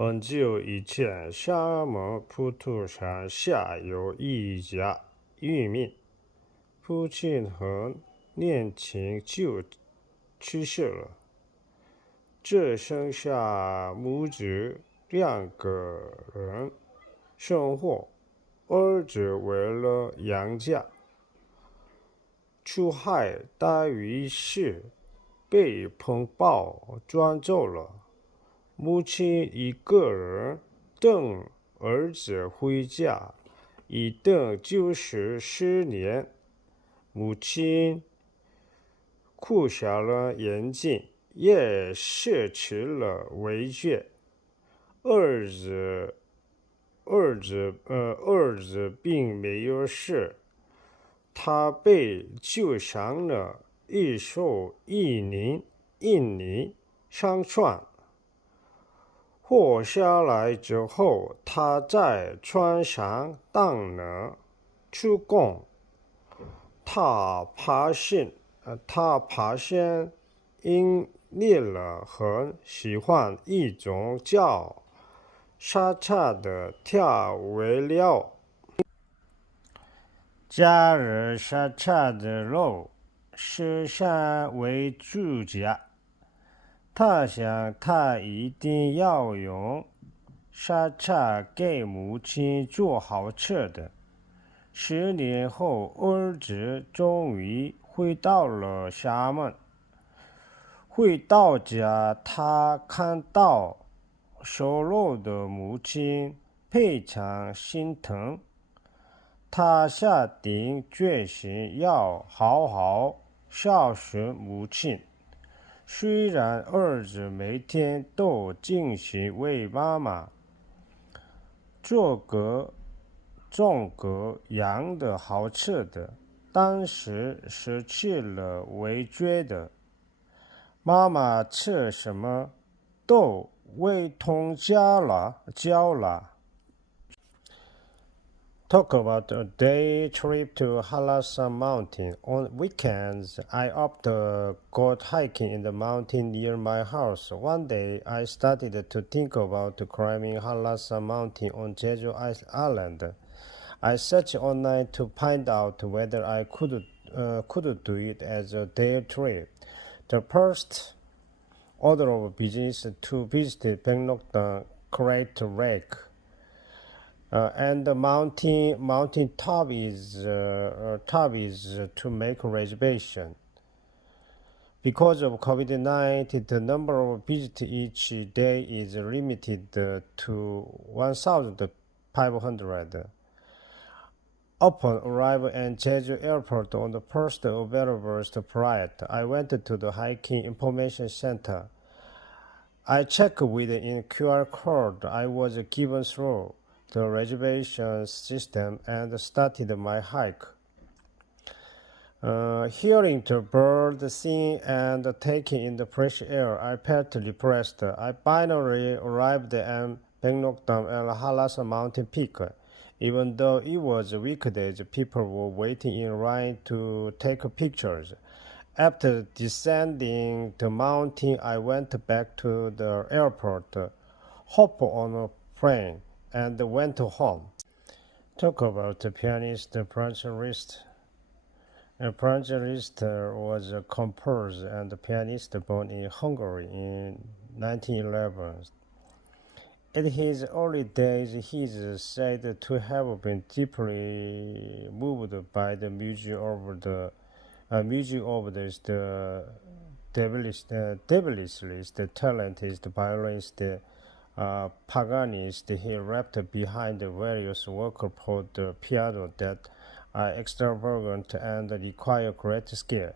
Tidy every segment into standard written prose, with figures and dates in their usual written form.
很久以前，厦门普陀山下有一家渔民，父亲很年轻就去世了，只剩下母子两个人生活。儿子为了养家，出海打鱼时被风暴撞走了。母亲一个人等儿子回家，一等就是10年。母亲哭瞎了眼睛，也失去了味觉。儿子，儿子并没有死，他被救上了一艘印尼商船。活下来之后，他在船上当了出工。他发现印尼人很喜欢一种叫沙茶的调味料，加热沙茶的肉是香为主家。他想，他一定要用沙茶给母亲做好吃的。10年后，儿子终于回到了厦门。回到家，他看到瘦弱的母亲，非常心疼。他下定决心要好好孝顺母亲。虽然儿子每天都精心为妈妈做种各样的好吃的，但是失去了味觉的。妈妈吃什么都味同嚼蜡。Talk about a day trip to Halasa Mountain. On weekends, I opt to go hiking in the mountain near my house. One day, I started to think about climbing Halasa Mountain on Jeju Island. I searched online to find out whether I could do it as a day trip. The first order of business to visit Baeknokdang Crater Lake. And the mountain top is to make a reservation. Because of COVID-19, the number of visits each day is limited to 1,500. Upon arrival at Jeju Airport on the first available flight, I went to the hiking information center. I checked within QR code I was given through the reservation system and started my hike. Hearing the bird sing and taking in the fresh air, I felt refreshed. I finally arrived at Baeknokdam and Halasa Mountain Peak. Even though it was weekdays, people were waiting in line to take pictures. After descending the mountain, I went back to the airport, hopped on a plane, and went home. Talk about the pianist Franz Liszt. Franz Liszt was a composer and pianist born in Hungary in 1911. In his early days, he is said to have been deeply moved by the music of the Devilist, the talented violinist, Paganist. He left behind various works for the piano that are extravagant and require great skill.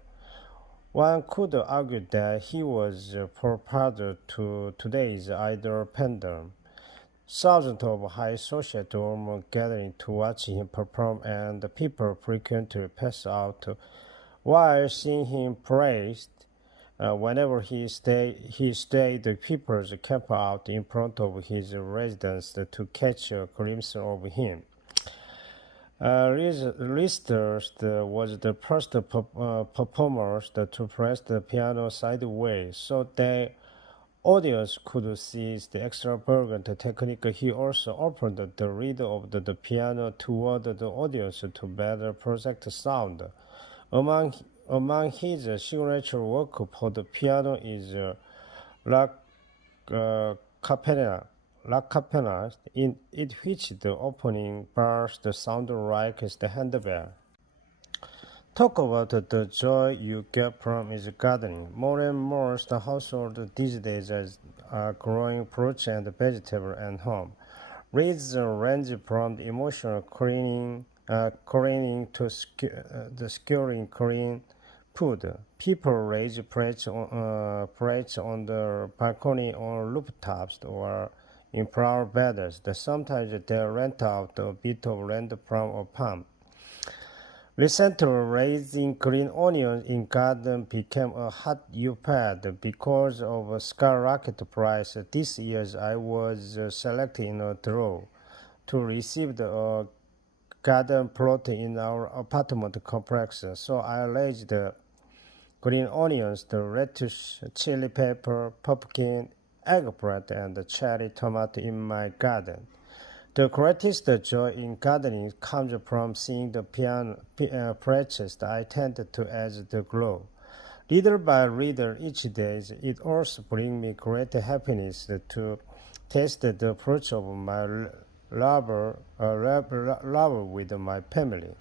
One could argue that he was forefather to today's idol pendulum. Thousands of high society were gathering to watch him perform, and people frequently pass out while seeing him praised. Whenever he stayed, the people camped out in front of his residence to catch a glimpse of him. Liszt was the first performer to press the piano sideways, so that audience could seize the extravagant technique, he also opened the lid of the piano toward the audience to better project sound. Among his signature work for the piano is La Capella, in which the opening bars sound like the handbell. Talk about the joy you get from is gardening. More and more the households these days are growing fruits and vegetables at home. Reads range from the emotional cleaning to the securing clean food. People raise plates on the balcony or rooftops or in flower beds. Sometimes they rent out a bit of land from a farm. Recently, raising green onions in garden became a hot fad because of a skyrocket price. This year, I was selected in a draw to receive the garden plot in our apartment complex. So I raised the green onions, the lettuce, chili pepper, pumpkin, eggplant, and cherry tomato in my garden. The greatest joy in gardening comes from seeing the branches I tend to add the glow. Little by little each day, it also brings me great happiness to taste the fruits of my labor with my family.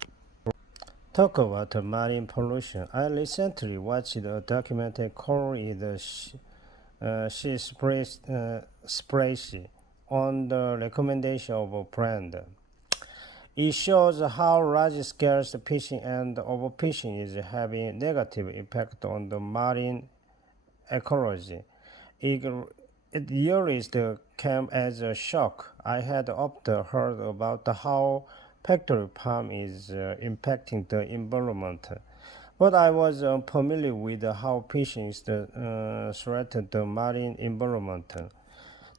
Talk about marine pollution. I recently watched a documentary called the Seaspiracy on the recommendation of a friend. It shows how large-scale fishing and overfishing is having negative impact on the marine ecology. It really came as a shock. I had often heard about how factory farm is impacting the environment, but I was unfamiliar with how fishing threatens the marine environment.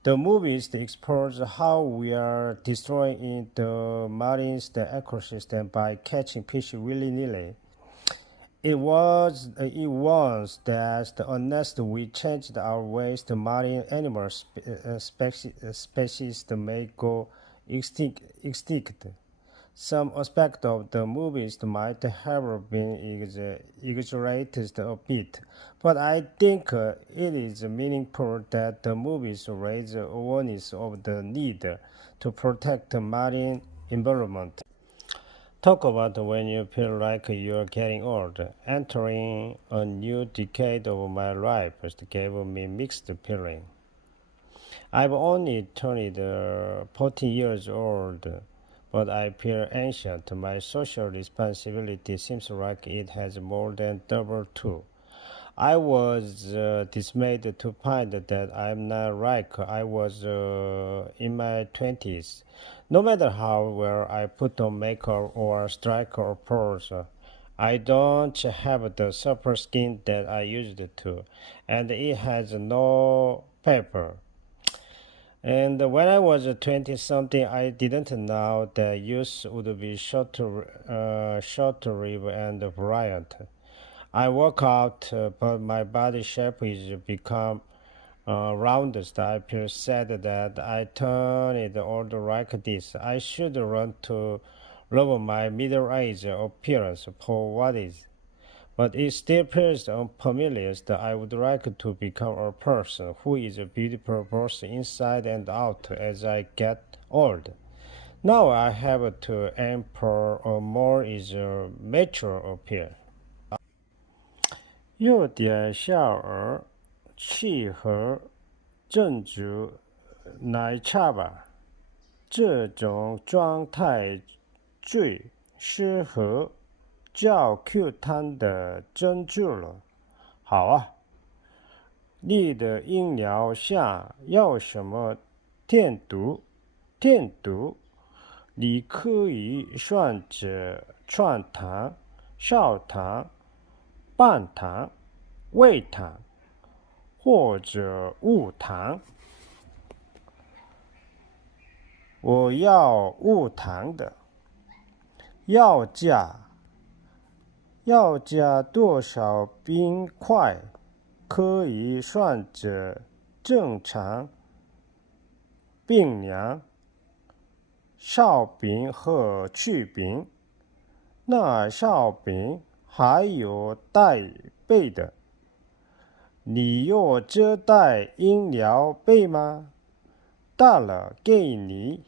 The movie explores how we are destroying the marine ecosystem by catching fish willy-nilly. It was that unless we changed our ways, the marine animal species may go extinct. Some aspect of the movies might have been exaggerated a bit, but I think it is meaningful that the movies raise awareness of the need to protect the marine environment. Talk about when you feel like you're getting old. Entering a new decade of my life gave me mixed feeling. I've only turned 40 years old, but I feel ancient. My social responsibility seems like it has more than doubled too. I was dismayed to find that I'm not like I was in my 20s. No matter how well I put on makeup or strike or pose, I don't have the super skin that I used to, and it has no pepper. And when I was 20 something, I didn't know that youth would be short-lived and variant. I work out, but my body shape is become roundest. I feel sad that I turned old like this. I should run to love my middle-aged appearance for what is. But it still feels unfamiliar that I would like to become a person who is beautiful both inside and out as I get old. Now I have to aim for a more mature appeal. 有点小儿契合珍珠奶茶吧，这种状态最适合叫 Q 弹的珍珠了。好啊，你的饮料下要什么甜度？甜度，你可以选择全糖、少糖、半糖、微糖或者无糖。我要无糖的。要加多少冰块？可以选择正常、冰凉、烧饼和去饼。那烧饼还有带杯的，你有这带饮料杯吗？大了给你，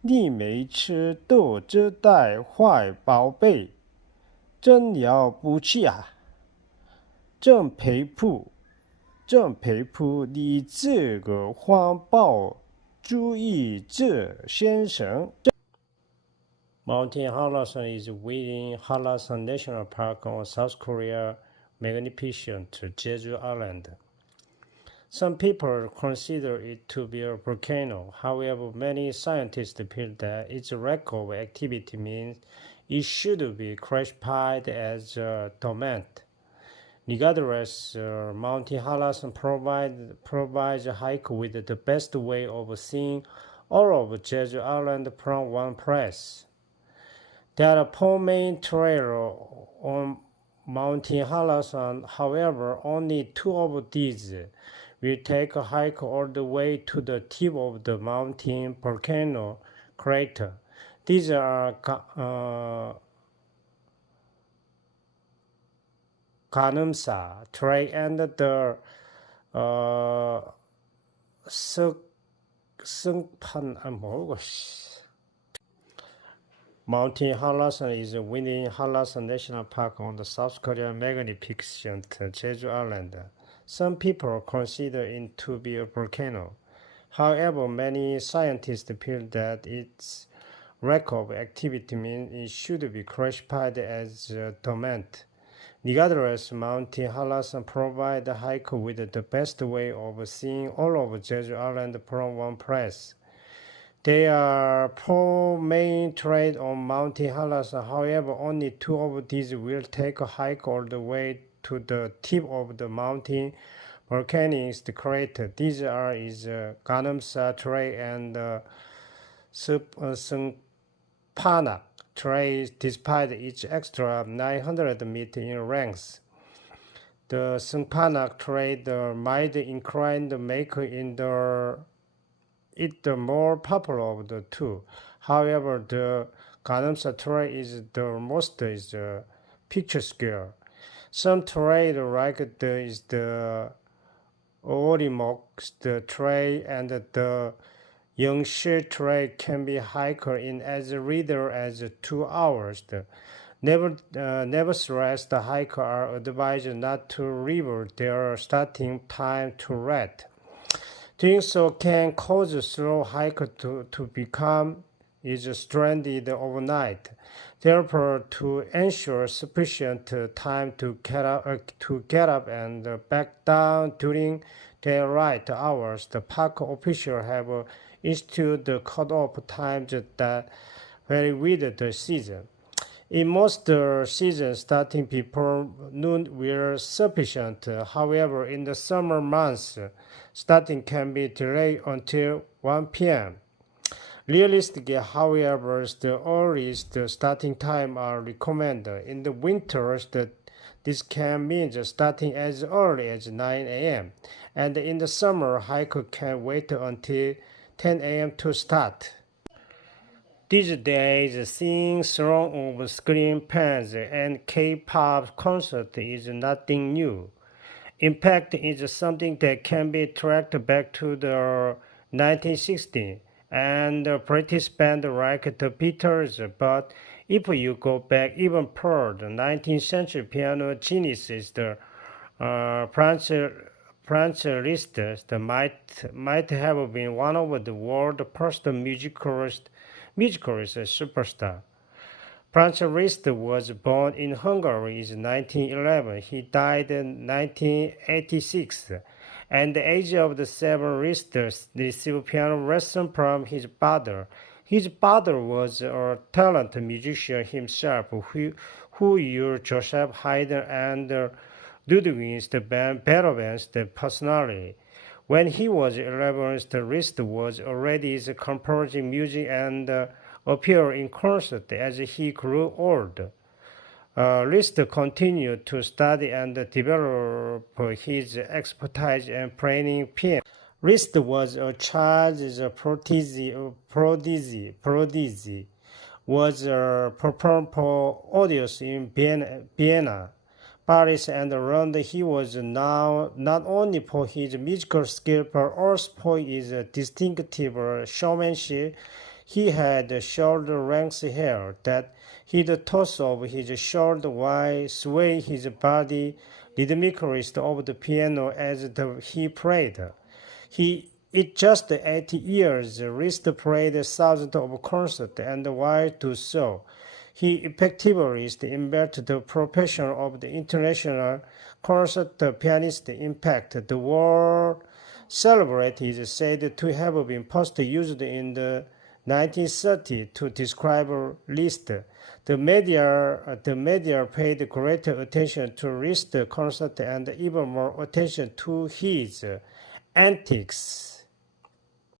你每次都这带坏宝贝，真了不起啊！真佩服，真佩服你这个环保主义者先生。Mountain Halasan is within Halasan National Park on South Korea's magnificent Jeju Island. Some people consider it to be a volcano. However, many scientists feel that its lack of activity means it should be classified as a dormant. Regardless, Mountain Halasan provides a hike with the best way of seeing all of Jeju Island from one place. There are four main trails on Mountain Halasan. However, only two of these will take a hike all the way to the tip of the mountain volcano crater. These are Ganumsa Trail and the Mountain Halasan is within Halasan National Park on the South Korean magnificent Jeju Island. Some people consider it to be a volcano. However, many scientists feel that its lack of activity means it should be classified as dormant. Regardless, Mountain Halasan provides a hike with the best way of seeing all of Jeju Island from one place. There are four main trails on Mountain Halasan. However, only two of these will take a hike all the way to the tip of the mountain volcanic crater. These are Ganumsa Trail and Sungpanak Trail. Despite its extra 900 meters in length, the Sungpanak Trail, the mild inclined, make it the more popular of the two. However, the Ganumsa Trail is the most picturesque. Some trail like the Orimok Trail and the Yongshi Trail can be hiked in as little as 2 hours. Nevertheless, the hikers are advised not to leave their starting time too late. Doing so can cause a slow hiker to become stranded overnight. Therefore, to ensure sufficient time to get up and back down during daylight hours, the park officials have instituted the cutoff times that vary with the season. In most seasons, starting before noon will sufficient. However, in the summer months, starting can be delayed until 1 p.m. Realistically, however, the earliest starting time are recommended. In the winters, this can mean starting as early as 9 a.m. And in the summer, hikers can wait until 10 a.m. to start. These days, seeing throng of screen fans and K-pop concerts is nothing new. In fact, it's something that can be tracked back to the 1960s and the British band like the Beatles. But if you go back even further, the 19th century piano genius is the Franz Liszt might have been one of the world's first musicalist superstar. Franz Liszt was born in Hungary in 1911. He died in 1986. At the age of 7, Liszt received piano lessons from his father. His father was a talented musician himself, who used Joseph Haydn and Ludwig van Beethoven's personality. When he was 11, Liszt was already composing music and appeared in concerts as he grew old. Liszt continued to study and develop his expertise in playing piano. Liszt was a child's prodigy, was a performer audience in Vienna, Paris, and around. He was now not only for his musical skill but also for his distinctive showmanship. He had short length hair that hid the toss of his short while sway his body rhythmically over the piano as he played. It just 80 years, Liszt played thousands of concerts, and while do so, he effectively invented the profession of the international concert pianist. In fact, the word celebrate is said to have been first used in the 1930s to describe Liszt. The media paid greater attention to Liszt's concert and even more attention to his antics.